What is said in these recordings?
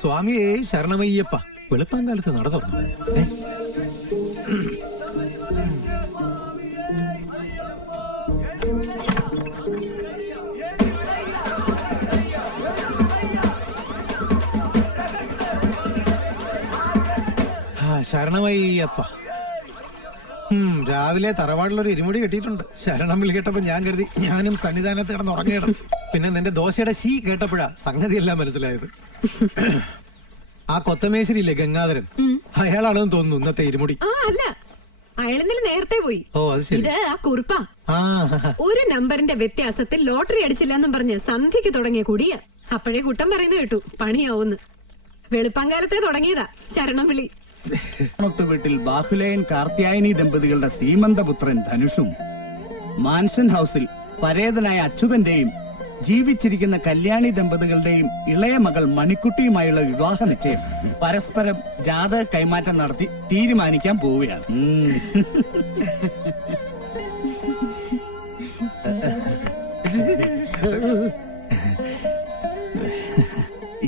സ്വാമിയെ ശരണമയ്യപ്പ. വെളുപ്പാങ്കാലത്ത് നട തുറന്നു. ശരണമയ്യപ്പ. രാവിലെ തറവാടിലൊരു ഇരുമുടി കെട്ടിയിട്ടുണ്ട്. ശരണം വിളി കേട്ടപ്പോ ഞാൻ കരുതി ഞാനും സന്നിധാനത്ത് കിടന്ന് ഉറങ്ങിയിടും. പിന്നെ നിന്റെ ദോശയുടെ ശീ കേട്ടപ്പോഴാ സംഗതിയെല്ലാം മനസ്സിലായത്. ആ കൊത്തമേശ്ശേരിയില്ലേ ഗംഗാധരൻ, അയാളാണെന്ന് തോന്നുന്നു ഇന്നത്തെ ഇരുമുടി. അല്ല, അയാളെന്തെങ്കിലും നേരത്തെ പോയി. ഓ അത് ശരി. ഇത് ആ കുറിപ്പാ. ഒരു നമ്പറിന്റെ വ്യത്യാസത്തിൽ ലോട്ടറി അടിച്ചില്ലെന്നും പറഞ്ഞ് സന്ധ്യക്ക് തുടങ്ങിയ കുടിയ. അപ്പോഴേ കുട്ടം പറയുന്ന കേട്ടു പണിയാവുന്ന്. വെളുപ്പാങ്കാലത്തെ തുടങ്ങിയതാ ശരണം വിളി. വീട്ടിൽ ബാഹുലയൻ കാർത്യായനി ദമ്പതികളുടെ സീമന്തപുത്രൻ ധനുഷും മാൻഷൻ ഹൌസിൽ പരേതനായ അച്യുതന്റെയും ജീവിച്ചിരിക്കുന്ന കല്യാണി ദമ്പതികളുടെയും ഇളയ മകൾ മണിക്കുട്ടിയുമായുള്ള വിവാഹ നിശ്ചയം പരസ്പരം ജാതക കൈമാറ്റം നടത്തി തീരുമാനിക്കാൻ പോവുകയാണ്.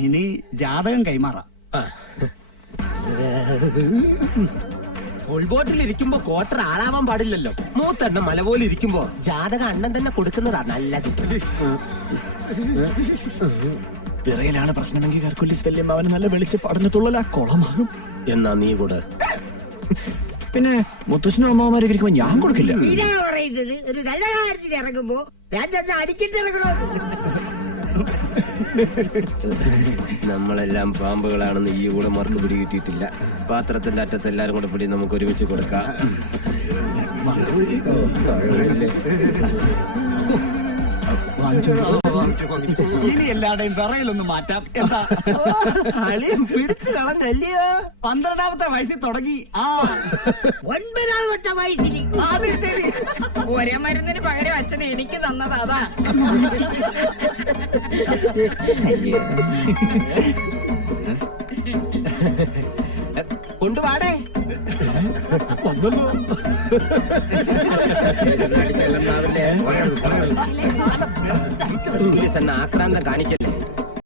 ഇനി ജാതകം കൈമാറാം. ഫുൾ ബോട്ടിൽ ഇരിക്കുമ്പോ ക്വാർട്ടർ ആളാവാൻ പാടില്ലല്ലോ. മൂത്തെണ്ണ മല പോലെ ഇരിക്കുമ്പോ ജാതകം അണ്ണൻ തന്നെ കൊടുക്കുന്നതാ നല്ലത്. പിറയിലാണ് പ്രശ്നമെങ്കിൽ കർക്കുലിസ് വല്യം അവന് നല്ല വെളിച്ച് പഠനത്തുള്ള കുളമാകും. എന്നാ നീ കൂടെ. പിന്നെ മുത്തശ്ശനും അമ്മമാരൊക്കെ ഇരിക്കുമ്പോ ഞാൻ കൊടുക്കില്ല. ഒരു നല്ല കാര്യത്തിൽ ഇറങ്ങുമ്പോ അടിച്ചിട്ട് ഇറങ്ങണോ? നമ്മളെല്ലാം പാമ്പുകളാണെന്ന് ഈ കൂടെ മാർക്ക് പിടി കിട്ടിയിട്ടില്ല. പാത്രത്തിന്റെ അറ്റത്ത് എല്ലാരും കൂടെ പിടി നമുക്ക് ഒരുമിച്ച് കൊടുക്കാം. ഇനി എല്ലാവരുടെയും വിറയിലൊന്ന് മാറ്റാം. എന്താ അളിയും പിടിച്ചു കളഞ്ഞല്ലയോ? 12ാമത്തെ വയസ്സിൽ തുടങ്ങി. 9ാമത്തെ വയസ്സിൽ. ശരി. ഒരേ മരുന്നിന് പകരം അച്ഛൻ എനിക്ക് തന്നത് അതാ. കൊണ്ടുപാടേ. ആക്രാന്തം കാണിക്കല്ലേ.